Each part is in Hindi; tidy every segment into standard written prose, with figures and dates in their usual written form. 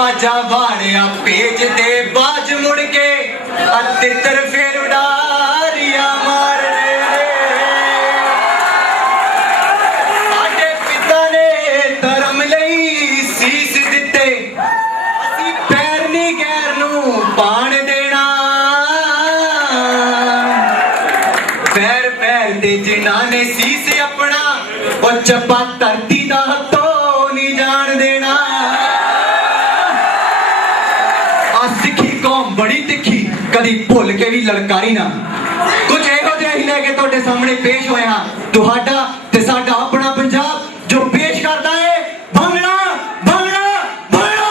बाजा वालिया पेज दे बाज मुड़ के तितर फिर उड़ारिया मार साडे पिता ने धर्म लई सीस दिते असी पैर नहीं गैर नूं पाण देना पैर पैर दे जिन्हां ने सीस अपना ओ चप्पा धरती दा हथों नहीं जान देना बड़ी तिखी कदी भुल के भी ललकारी ना कुछ इहो जिहा ही लैके तुहाडे सामने पेश होया तुहाडा ते साडा अपना पंजाब जो पेश करदा है भंगड़ा भंगड़ा भंगड़ा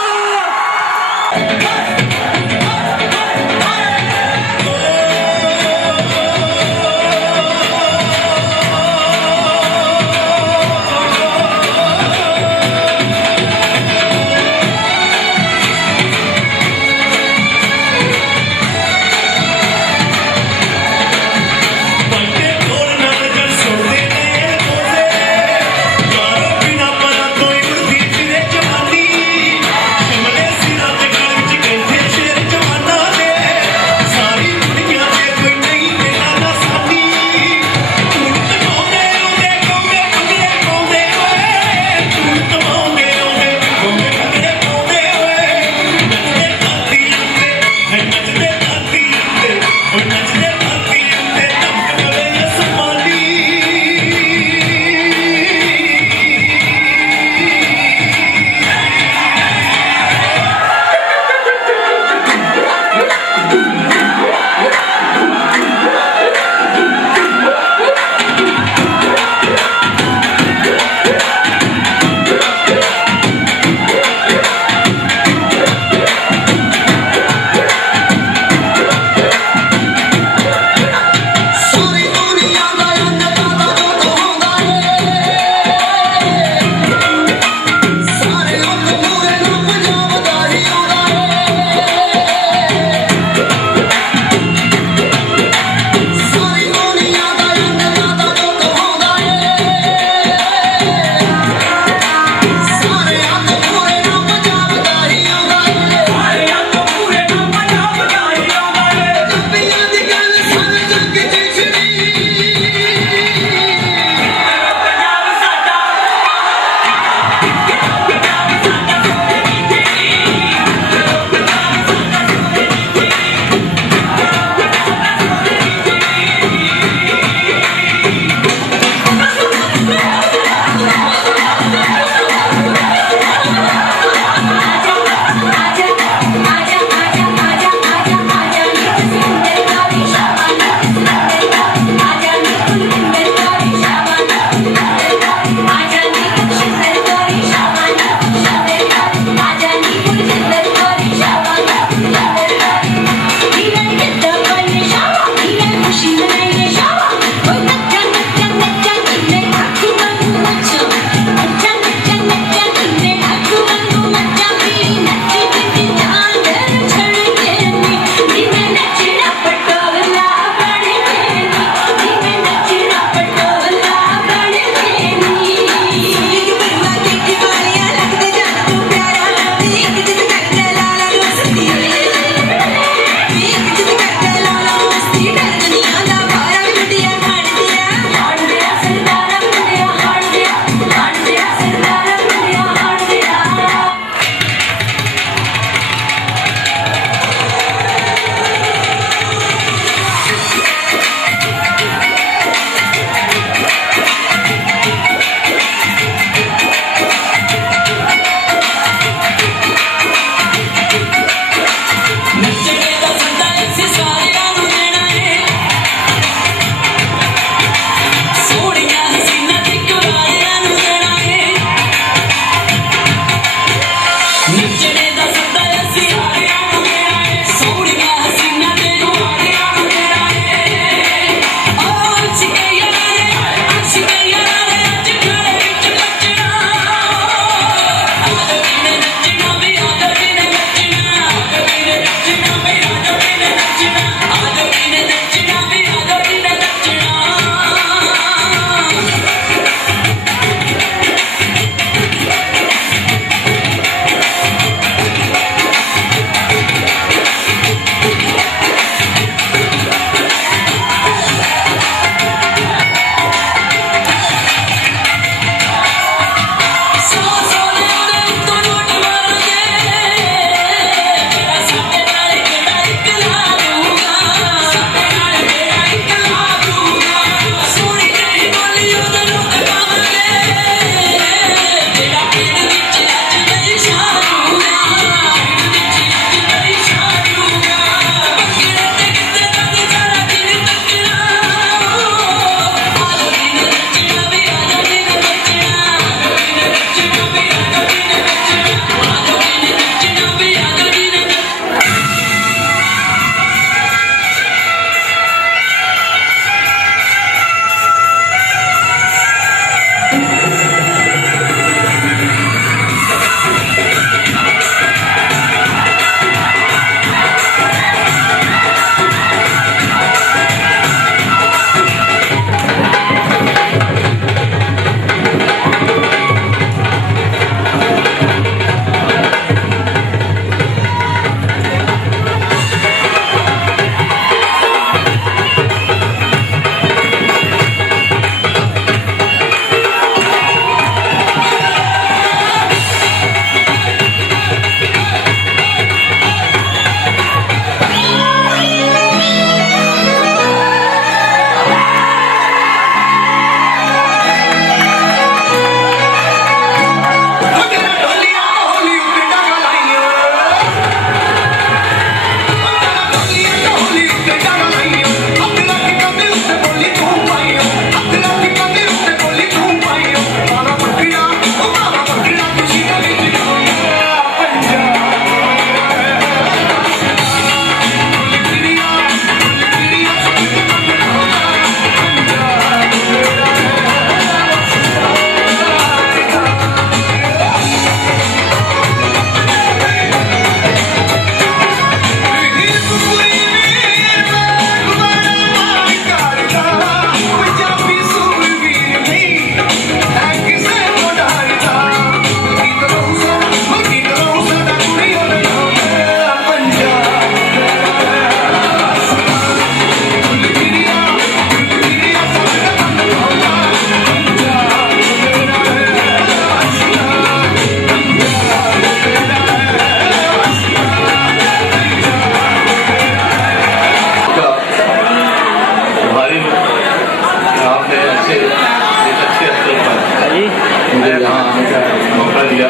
मुझे यहाँ आने का मौका दिया,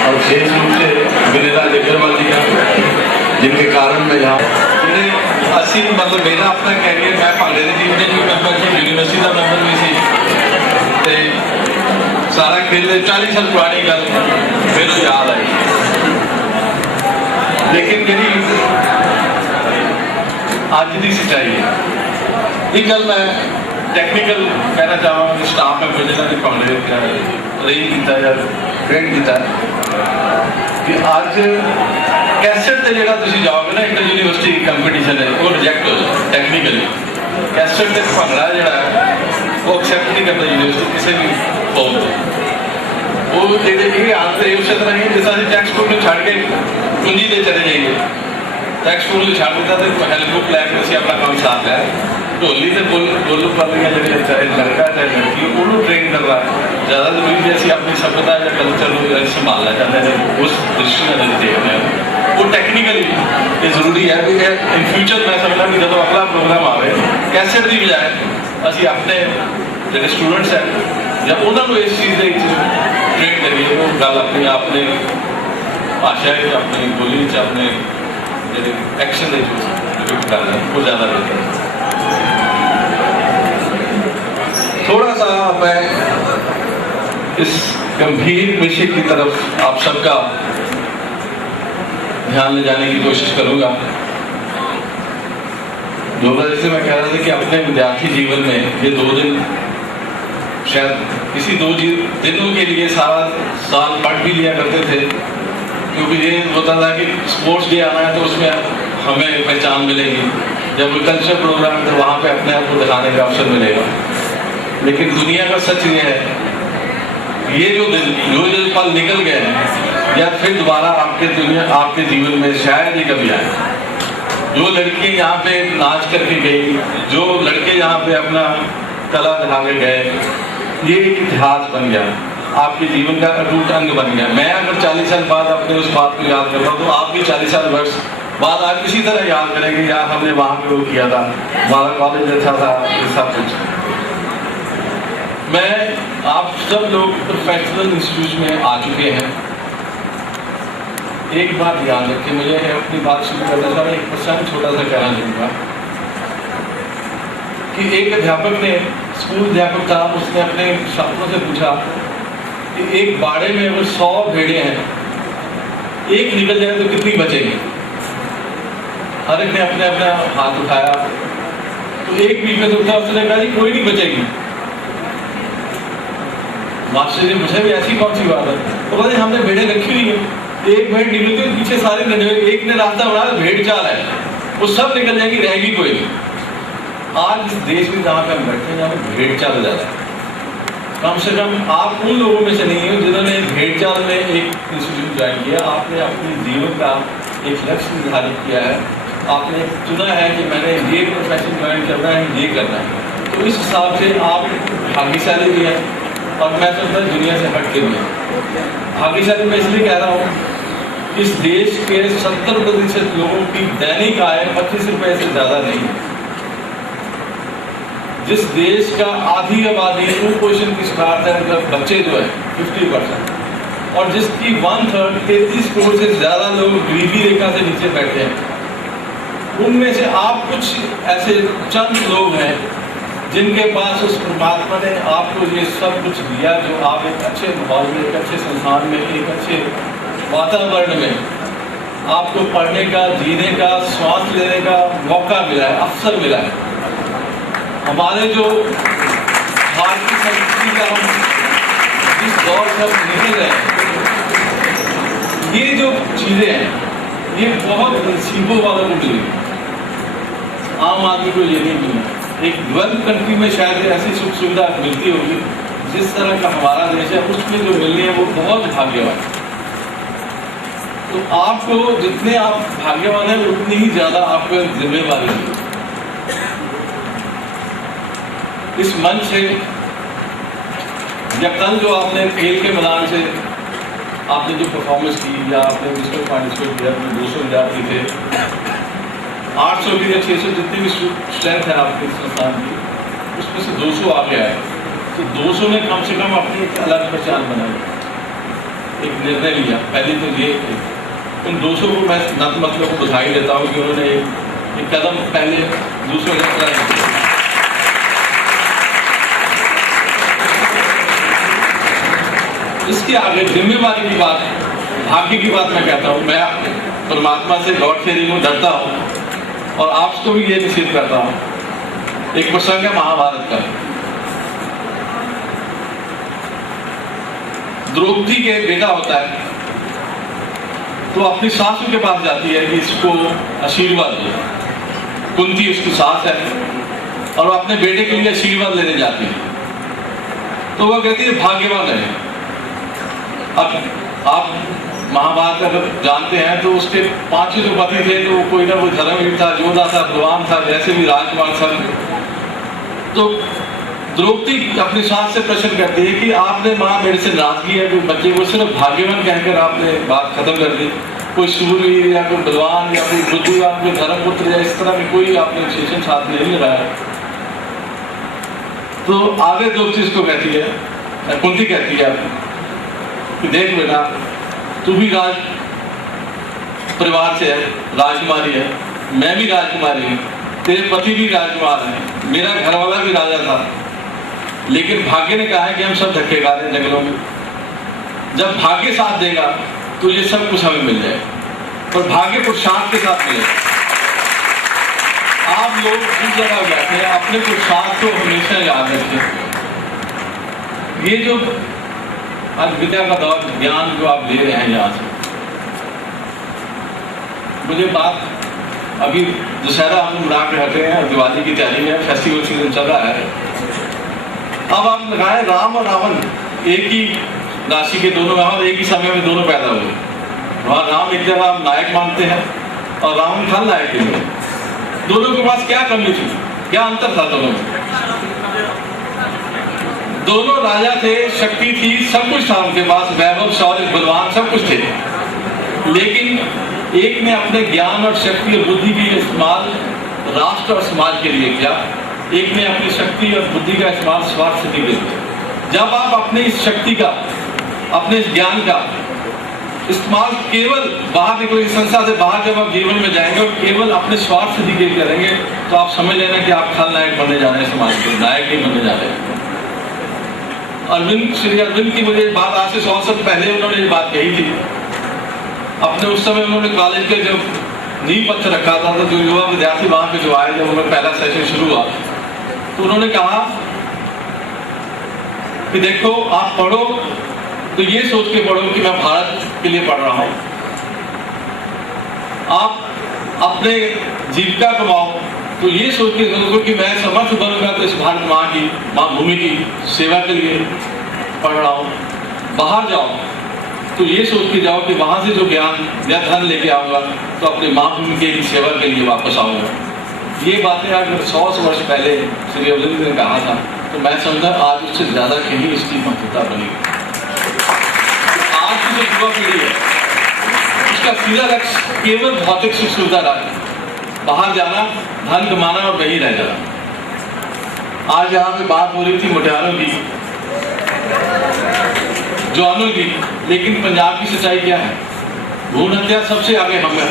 और विशेष रूप से विनीता अग्रवाल जी का, जिनके कारण मैं यहाँ ਅਸੀਂ मतलब मेरा अपना कैरियर मैं भांगड़े की टीम में भी मैंबर थी, यूनिवर्सिटी का मैंबर भी सी, ते सारा खेल 40 साल पुरानी गल मेरे याद आई। लेकिन जी अज की सच्चाई है, एक गल मैं टैक्नीकल कहना चाहूँगा, स्टाफ मैंबर जिन्होंने भांगड़े रही किया या ट्रेन किया कि अज कैसेट से जो जाओगे ना इंटर यूनिवर्सिटी कंपीटिशन है वो रिजेक्ट हो जाए टैक्नीकली। कैसेट से भंगड़ा जोड़ा है वो एक्सैप्ट नहीं करता यूनिवर्सिटी किसी भी फॉर्म में। वो जो आदत है उस तरह ही जिस असं टैक्स बुक में छड़ के कुंजी से चले जाइए, टैक्स बुक में छड़ दिता तो हेल्प बुक लैके असं अपना काम साथ लिया, ढोली तो बोलू पालियाँ जो चाहे लड़का चाहे लड़की उन्होंने ट्रेन करना ज़्यादा जरूरी है। असं अपनी सभ्यता या कल्चर को संभालना चाहते हैं, उस दृष्टि देखते हैं वो टैक्नीकली ये जरूरी है कि इन फ्यूचर मैं समझा कि जो अगला प्रोग्राम आए कैसेट की बजाय असी अपने जो स्टूडेंट्स हैं या उन्होंने इस चीज़ के ट्रेन करिए, वो गल अपनी अपने भाषा अपनी बोली अपने जो एक्शन करना वो ज़्यादा बेहतर है। थोड़ा सा मैं इस गंभीर विषय की तरफ आप सबका ध्यान ले जाने की कोशिश करूंगा। जैसे मैं कह रहा था कि अपने विद्यार्थी जीवन में ये 2 दिन शायद किसी 2 दिनों के लिए सारा साल पढ़ भी लिया करते थे, क्योंकि ये होता था कि स्पोर्ट्स डे आना है तो उसमें हमें पहचान मिलेगी, जब कोई कल्चरल प्रोग्राम है तो वहाँ पे अपने आप को दिखाने का अवसर मिलेगा। लेकिन दुनिया का सच ये है, ये जो दिन जो पल निकल गए हैं या फिर दोबारा आपके जीवन में शायद ही कभी आए। जो लड़कियां यहाँ पे नाच करके गई, जो लड़के यहाँ पे अपना कला दिखा के गए, ये एक इतिहास बन गया, आपके जीवन का अटूट अंग बन गया। मैं अगर 40 साल बाद अपने उस बात को याद करता हूँ तो आप भी 40 साल वर्ष बाद आप इसी तरह याद करेंगे, यार हमने वहाँ पे वो किया था, हमारा कॉलेज अच्छा था, सब कुछ। मैं आप सब लोग प्रोफेशनल इंस्टीट्यूट में आ चुके हैं। एक बात याद रखें, मुझे अपनी बात शुरू करना चाहूँगा, एक प्रसंग छोटा सा कहना चाहूँगा कि एक अध्यापक ने, स्कूल अध्यापक था, उसने अपने छात्रों से पूछा कि एक बाड़े में अगर 100 भेड़े हैं, एक निकल जाए तो कितनी बचेगी? हर एक ने अपने अपना हाथ उठाया, तो एक बीच में से उठा, उसने कहा जी कोई नहीं बचेगी। मास्टर जी मुझे भी ऐसी कौन सी बात है? तो कहते हमने भेड़ें रखी हुई है, एक भेड़ निकलती है पीछे सारे निकल, एक ने रास्ता बनाया भेड़ चाल है, वो सब निकल जाएगी, रहेगी कोई नहीं। आज इस देश में जहाँ पे हम बैठे हैं, जहाँ पे भेड़ चाल ज़्यादा है, कम से कम आप उन लोगों में से नहीं हो जिन्होंने भेड़ चाल में एक इंस्टीट्यूट ज्वाइन किया। आपने अपने जीवन का एक लक्ष्य निर्धारित किया है, आपने चुना है कि मैंने ये प्रोफेशन ज्वाइन करना है, ये करना है, तो इस हिसाब से आप भाग्यशाली भी हैं। और मैं समझता हूँ दुनिया से हट के भी है भाग्यशाली। मैं इसलिए कह रहा हूँ, इस देश के 70% लोगों की दैनिक आय 25 रुपए से ज़्यादा नहीं है। जिस देश का आधी आबादी कुपोषण की शिकार है, बच्चे जो है 50%, और जिसकी 1/3 33 करोड़ से ज़्यादा लोग गरीबी रेखा से नीचे बैठे हैं, उनमें से आप कुछ ऐसे चंद लोग हैं जिनके पास उस परमात्मा ने आपको ये सब कुछ दिया, जो आप एक अच्छे माहौल में, एक अच्छे संस्थान में, एक अच्छे वातावरण में आपको पढ़ने का, जीने का, श्वास लेने का मौका मिला है, अवसर मिला है। हमारे जो भारतीय संस्कृति का हम जिस दौर से हम निकल रहे हैं, ये जो चीज़ें हैं ये बहुत नसीबों वालों को मिली, आम आदमी को ये नहीं मिली। एक डेवलप्ड कंट्री में शायद ऐसी सुख सुविधा मिलती होगी, जिस तरह का हमारा देश है उसमें जो मिलनी है वो बहुत भाग्यवान है। तो आपको जितने आप भाग्यवान हैं उतनी ही ज़्यादा आपको एक जिम्मेवारी है। इस मंच से या कल जो आपने खेल के मैदान से आपने जो परफॉर्मेंस की या आपने जिसमें पार्टिसिपेट किया, 200 विद्यार्थी थे, 800 की या 600 जितनी भी स्ट्रेंथ है आपके संस्थान की, उसमें से 200 आगे आए। तो 200 ने कम से कम अपनी एक अलग पहचान बनाई, एक निर्णय लिया। पहले तो ये उन 200 को मैं नतमस्तक को बधाई देता हूँ कि उन्होंने एक कदम पहले दूसरों ने किया। इसके आगे जिम्मेवारी की बात, भाग्य की बात मैं कहता हूँ। मैं परमात्मा से गॉड फेयरिंग में डरता हूँ और आपको भी ये निश्चित करता हूँ। एक प्रसंग है महाभारत का। द्रौपदी के बेटा होता है तो अपनी सासू के पास जाती है कि इसको आशीर्वाद दो। कुंती उसकी सास है और वो अपने बेटे के लिए आशीर्वाद लेने जाती है। तो वह कहती है भाग्यवान है। अब आप महाभारत अगर जानते हैं तो उसके 5 जो पति थे तो कोई ना कोई धर्मवीर था, योद्धा था, बलवान था, जैसे भी राजकुमार था। तो द्रौपदी अपनी सास से प्रश्न करती है कि आपने माँ मेरे से नाराजगी है, कोई बच्चे को सिर्फ भाग्यवान कहकर आपने बात खत्म कर दी। कोई शूरवीर या कोई बलवान या कोई बुद्धिमान, कोई धर्मपुत्र या इस तरह की कोई आपने विशेषण साथ नहीं लगाया। तो आगे द्रौपदी इसको कहती है, कुंती कहती है कि देख बेटा, तू भी राज परिवार से है, राजकुमारी है, मैं भी राजकुमारी हूँ, तेरे पति भी राजकुमार है, मेरा घरवाला भी राजा था। लेकिन भाग्य ने कहा है कि हम सब धक्के खा रहे हैं जंगलों में। जब भाग्य साथ देगा तो ये सब कुछ हमें मिल जाए, पर भाग्य पुरुषार्थ के साथ मिले। आप लोग जिस जगह बैठे हैं अपने पुरुषार्थ को हमेशा याद रखें। ये जो आज विद्या का दौर, ज्ञान जो आप ले रहे हैं यहाँ से, मुझे बात अभी दशहरा हम मना के हटे हैं, दिवाली की तैयारी में, फेस्टिवल सीजन चल रहा है। अब आप लगाए राम और रावण एक ही राशि के दोनों और एक ही समय में दोनों पैदा हुए। वहाँ राम एक जगह हम नायक मानते हैं और रावण खलनायक के लिए। दोनों के पास क्या कमी थी, क्या अंतर था दोनों में? दोनों राजा थे, शक्ति थी, सब कुछ था उनके पास, वैभव, शौर्य, बलवान सब कुछ थे। लेकिन एक ने अपने ज्ञान और शक्ति और बुद्धि का इस्तेमाल राष्ट्र और समाज के लिए किया, एक ने अपनी शक्ति और बुद्धि का इस्तेमाल स्वार्थ सिद्धि के लिए। जब आप अपनी इस शक्ति का, अपने इस ज्ञान का इस्तेमाल केवल बाहर निकले, संसार से बाहर जब आप जीवन में जाएंगे और केवल अपने स्वार्थ सिद्धि के लिए करेंगे तो आप समझ लेना कि आप खलनायक बनने जा रहे हैं, समाज के नायक नहीं बनने जा रहे हैं। श्री अरविंद की मुझे बात आज से 100 साल पहले उन्होंने ये बात कही थी। अपने उस समय उन्होंने कॉलेज के जब नींव पत्थर रखा था तो जो युवा विद्यार्थी वहां पे जो आए, जब उनका पहला सेशन शुरू हुआ तो उन्होंने कहा कि देखो आप पढ़ो तो ये सोच के पढ़ो कि मैं भारत के लिए पढ़ रहा हूं। आप अपने जीविका कमाओ तो ये सोच के करो कि मैं समर्थ बनूंगा तो इस भारत माँ की, माँ भूमि की सेवा के लिए पढ़ रहा हूँ। बाहर जाओ तो ये सोच के जाओ कि वहां से जो ज्ञान या धन लेके आऊंगा तो अपने माँ भूमि की सेवा के लिए वापस आऊंगा। ये बातें अगर 100 वर्ष पहले श्री अरविंद ने कहा था तो मैं समझा आज उससे ज्यादा कहीं इसकी महत्वता बनी। आज की जो युवा पीढ़ी है उसका सीधा लक्ष्य केवल भौतिक सुख सुविधा रहा, बाहर जाना, धन कमाना और वहीं रह जाना। आज यहाँ पे बात हो रही थी मुटियारों की, जवानों की, लेकिन पंजाब की सच्चाई क्या है? भ्रूण हत्या सबसे आगे हम है,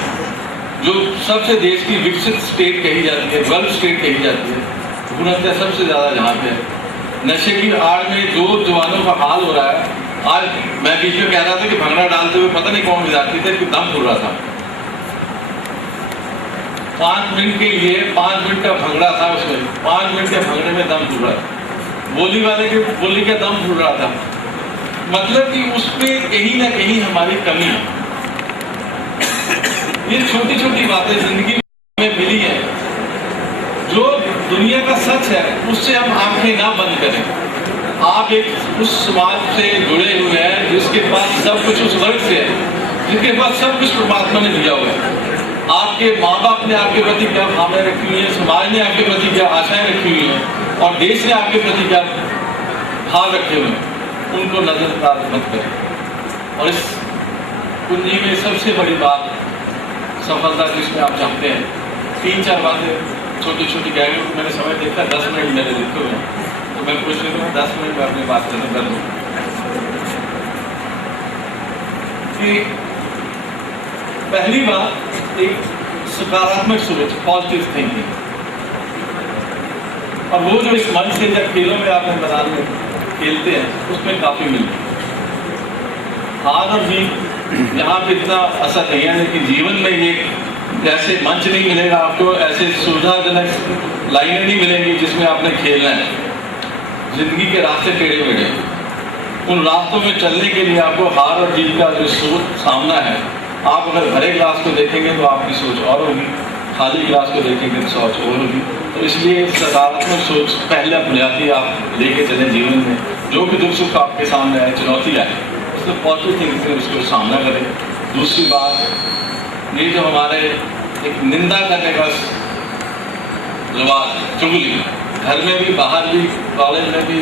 जो सबसे देश की विकसित स्टेट कही जाती है, डेवलप्ड स्टेट कही जाती है, भ्रूण हत्या सबसे ज्यादा यहाँ पे है। नशे की आड़ में जो जवानों का हाल हो रहा है, आज मैं बीच में कह रहा था कि भंगड़ा डालते हुए पता नहीं कौन विद्यार्थी थे कि दम फूल रहा था। 5 मिनट के लिए 5 मिनट का भंगड़ा था, उसमें 5 मिनट के भंगड़े में दम फूल रहा था, बोली वाले के बोली का दम फूल रहा था। मतलब कि उसमें कहीं ना कहीं हमारी कमी है। ये छोटी छोटी बातें जिंदगी में मिली है, जो दुनिया का सच है उससे हम आंखें ना बंद करें। आप एक उस समाज से जुड़े हुए हैं जिसके पास सब कुछ, उस वर्ग से है जिसके पास सब कुछ परमात्मा ने दिया हुआ है। आपके माँ बाप ने आपके प्रति क्या भावनाएं रखी हुई है, समाज ने आपके प्रति क्या आशाएं रखी हुई है और देश ने आपके प्रति क्या भाव रखे हुए हैं, उनको नजरअंदाज मत करें। और इस कुंजी में सबसे बड़ी बात सफलता जिसमें आप चाहते हैं, 3-4 बातें छोटी छोटी गैलेरी मैंने समय देखा 10 मिनट मेरे लिखे हुए हैं, तो मैं पूछ रही हूँ 10 मिनट में अपनी बात खत्म कर दूँ कि पहली बात एक सकारात्मक सोच, पॉजिटिव थिंकिंग, और वो जो इस मंच से जब खेलों में आपने मैदान में खेलते हैं उसमें काफी मिलती है। हार और जीत यहाँ पे इतना असर नहीं है, लेकिन जीवन में ये ऐसे मंच नहीं मिलेगा आपको, ऐसे सुविधाजनक लाइनें नहीं मिलेंगी जिसमें आपने खेलना है। जिंदगी के रास्ते टेढ़े मेढ़े, उन रास्तों में चलने के लिए आपको हार और जीत का जो सोच सामना है, आप अगर भरे गिलास को देखेंगे तो आपकी सोच और होगी, खाली गिलास को देखेंगे तो सोच और होगी। तो इसलिए सकारात्मक सोच पहला बुनियादी आप लेके चलें जीवन में। जो भी दुख सुख आपके सामने आए, चुनौती आए, उसको पॉजिटिव थिंकिंग से उसको सामना करें। दूसरी बात, ये जो हमारे एक निंदा करने का रिवाज, चुगली, घर में भी, बाहर भी, कॉलेज में भी,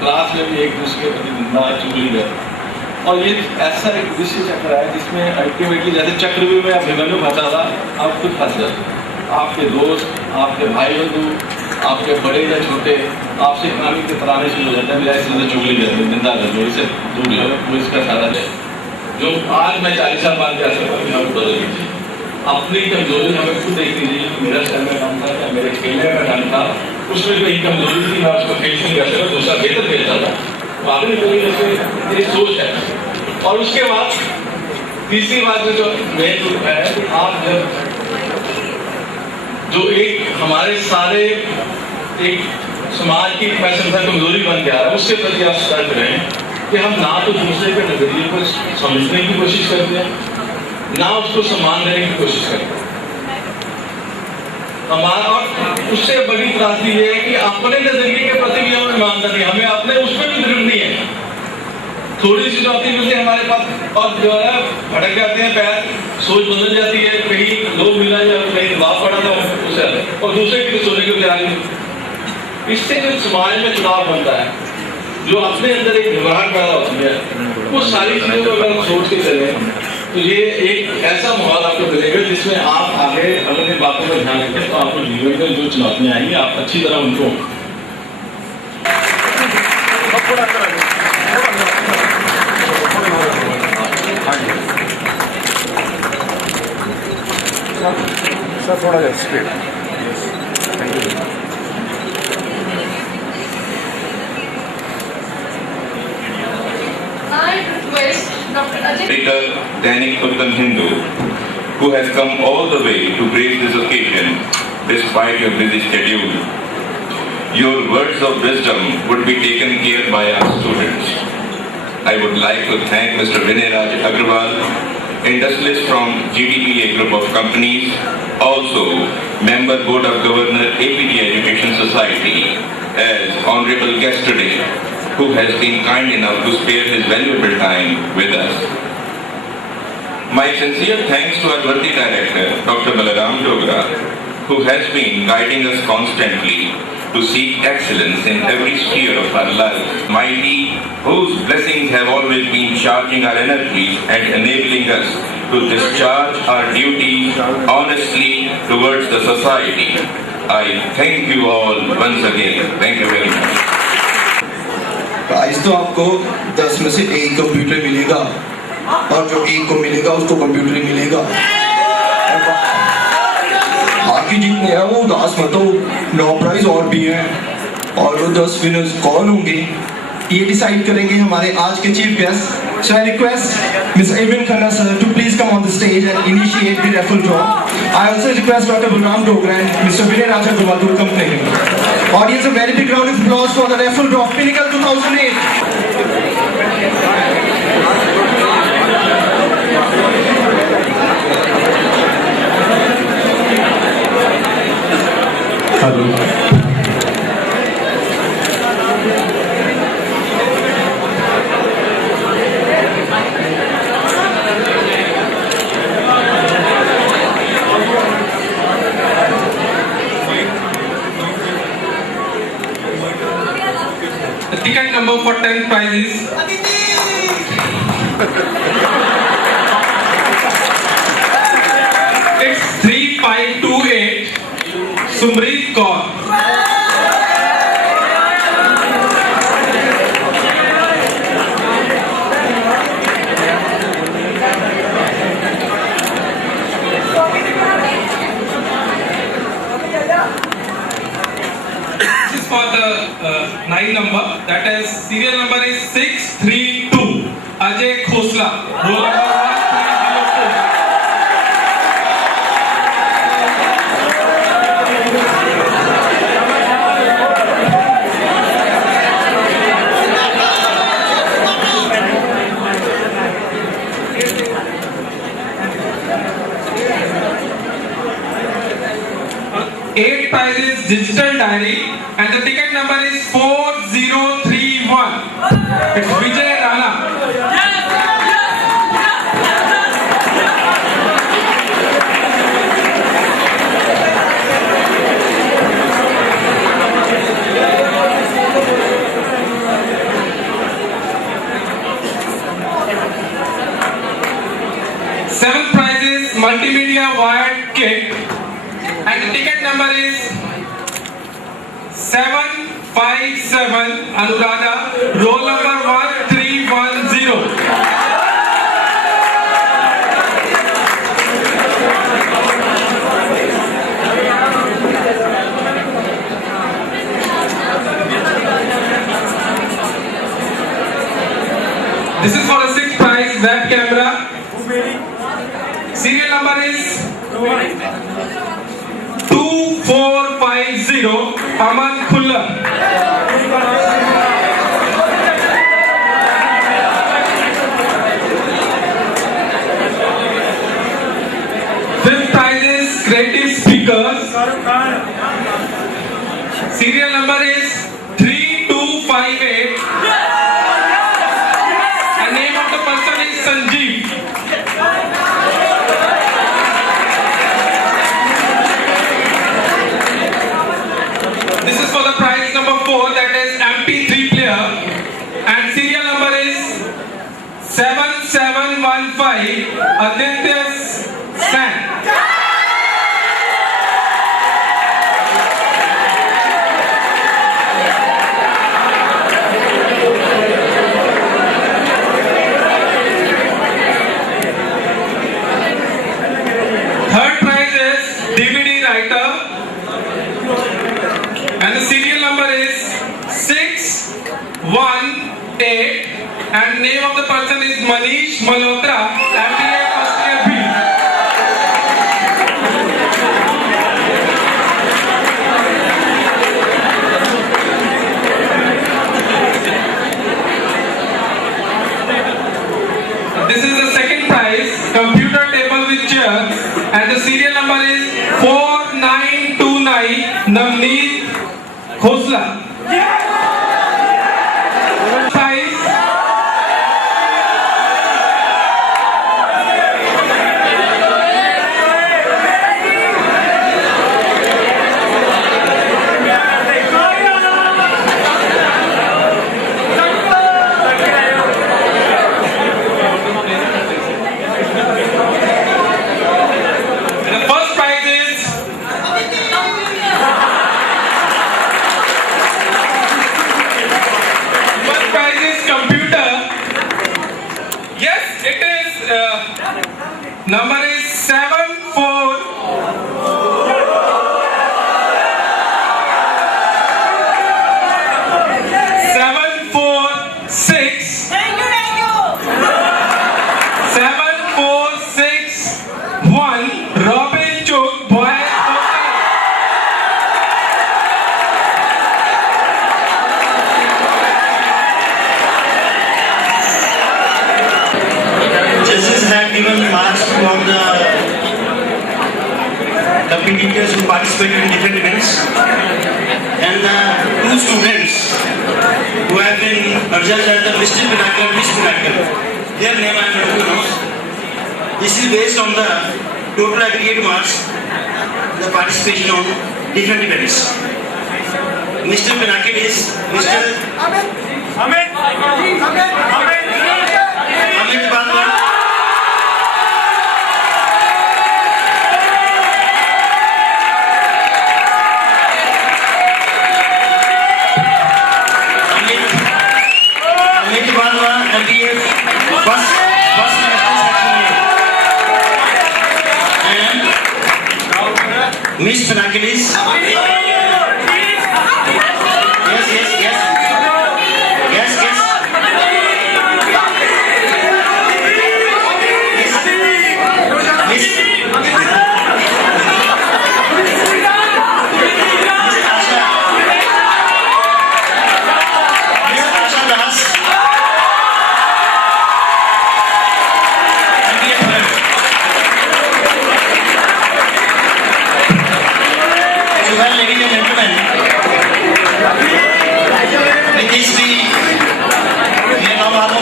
क्लास में भी एक दूसरे के प्रति निंदा, चुगली है, और ये ऐसा एक विषय चक्र है जिसमें अल्टीमेटली जैसे चक्रव्यूह में अभिमन्यु फंसा था, आप खुद फंस जाते। आपके दोस्त, आपके भाई बंधु, आपके बड़े या छोटे आपसे इकोनॉमिक के पुराने शुरू हो जाते हैं, मेरा इसलिए चुगली करते, निंदा करते, इससे दूर जाओ, वो इसका फायदा ले। जो आज मैं 40 साल बाद कह सकता हूँ, आप बदल दीजिए अपनी कमजोरी, हमें खुद देखनी चाहिए। मेरा शहर में काम था, मेरे खेलने का काम था, उसमें कोई कमजोरी थी, मैं उसको फेस नहीं कर सकता, दूसरा बेहतर खेलता था। आखिरी तरीके से ये सोच है। और उसके बाद तीसरी बात जो मेन रूप है, आप जब जो एक हमारे सारे एक समाज की मैं समझा कमजोरी बन के आ रहा है, उसके प्रति आप सतर्क रहें कि हम ना तो दूसरे के नजरिए को समझने की कोशिश करते हैं, ना उसको सम्मान देने की कोशिश करते हैं। हमारा उससे बड़ी त्रासदी ये है कि अपने नजरिए के प्रति भी हमें ईमानदार नहीं, हमें अपने उसमें भी दृढ़ नहीं है। थोड़ी सी चुनौती मिलती है हमारे पास और जो है भटक जाते हैं पैर, सोच बदल जाती है, कहीं लोग मिला या कहीं दबाव पड़ा था उसे, और दूसरे की सोचने के तैयार नहीं। इससे जो समाज में चुनाव बनता है, जो अपने अंदर एक घबराहट पैदा होती है, वो सारी चीजों को अगर सोच के चले तो ये एक ऐसा माहौल आपको मिलेगा जिसमें आप आगे अपनी बातों पर ध्यान रखें, तो आपको जीवन में जो चुनौतियां आएंगी आप अच्छी तरह उनको सर थोड़ा straight. Thank you. Editor, Dainik Uttam Hindu, who has come all the way to grace this occasion despite your busy schedule. Your words of wisdom would be taken care by our students. I would like to thank Mr. Vinay Raj Agrawal, industrialist from GDPA Group of Companies, also member Board of Governor APT Education Society, as honorable guest today, who has been kind enough to spare his valuable time with us. My sincere thanks to our Varti Director, Dr. Balaram Dogra, who has been guiding us constantly to seek excellence in every sphere of our life. Mighty, whose blessings have always been charging our energies and enabling us to discharge our duty honestly towards the society. I thank you all once again. Thank you very much. Prize तो आपको 10 में से 1 कंप्यूटर मिलेगा, और जो 1 को मिलेगा उसको कंप्यूटर ही मिलेगा। बाकी जितने हैं वो उदास मत हो, 9 प्राइज और भी हैं, और वो 10 विनर्स कौन होंगे ये डिसाइड करेंगे हमारे आज के chief guest. So I request miss Evin Khanna sir to please come on the stage and initiate the referral draw. I also request doctor Balram Dogra and mister Vinay Raj Agarwal to accompany. Audience, a very big round of applause for the referral draw of Pinnacle 2008. Hello. Ticket number for 10 prizes. It's 3528 Sumrit Kaur. His serial number is 632. Ajay Khosla. Roll number 1304. Eight prizes digital diary and the ticket number is 4031. It's Vijay Rana. Seventh prize is multimedia wired kit and the ticket number is 757. Anuradha, roll number 1310. This is for the sixth prize, web camera. Serial number is 2450. Aman Khullar. Fifth prize is creative speakers. Serial number is 3258. The name of the person is Sanjeev. This is for the prize number 4, that is MP3 player, and serial number is 7715. Aditya Sen. Third prize is DVD writer. And the serial number is 618 and name of the person is Manish Malhotra, MBA first year B. This is the second prize, computer table with chair, and the serial number is 4929. Navneet Khosla. Prize. The first prize is computer. Yes, it is. Number is 746. 7461. Robin Chuk, boy. Judges have given marks to all the competitors who participated in different events, and the two students who have been adjudged as the Mr. Pinnacle, Miss Pinnacle, their name I am going to announce. This is based on the total aggregate marks, the participation on different events. Mr. Pinnacle is Mr. Amit Bandwal. Amit Bandwal, MBA, first semester section A. And Miss Pinnacle is. Yes.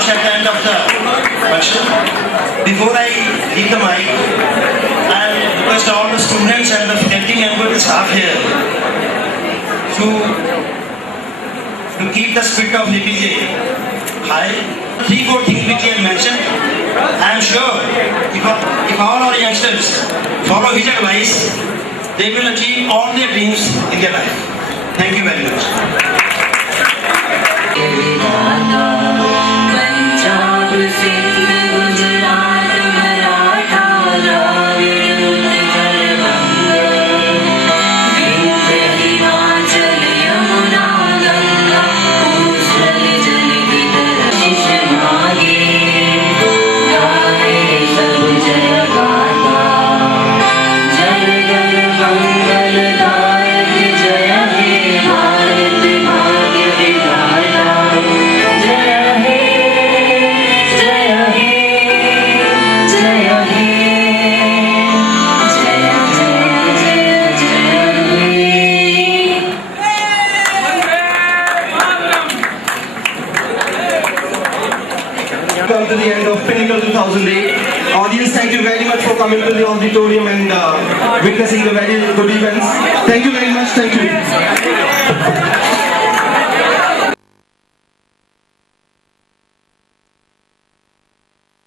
speech at the end of the function. Before I leave the mic, I request all the students and the faculty members and staff here to keep the spirit of APJ high. 3-4 things which he has mentioned. I am sure if all our youngsters follow his advice, they will achieve all their dreams in their life. Thank you very much. Punjab Sindh Gujarat Maratha Dravida Utkal Banga Vindhya Himachal Yamuna Ganga उच्छल जलधि तरशिष मागे गाए सब जय गाथा जय जय मंगलदायक जय हे भारत भाग्य विधाता जय हे जय हे जय हे जय जय जय Come to the end of Pinnacle 2008. Audience, thank you very much for coming to the auditorium and witnessing the very good events. Thank you very much. Thank you.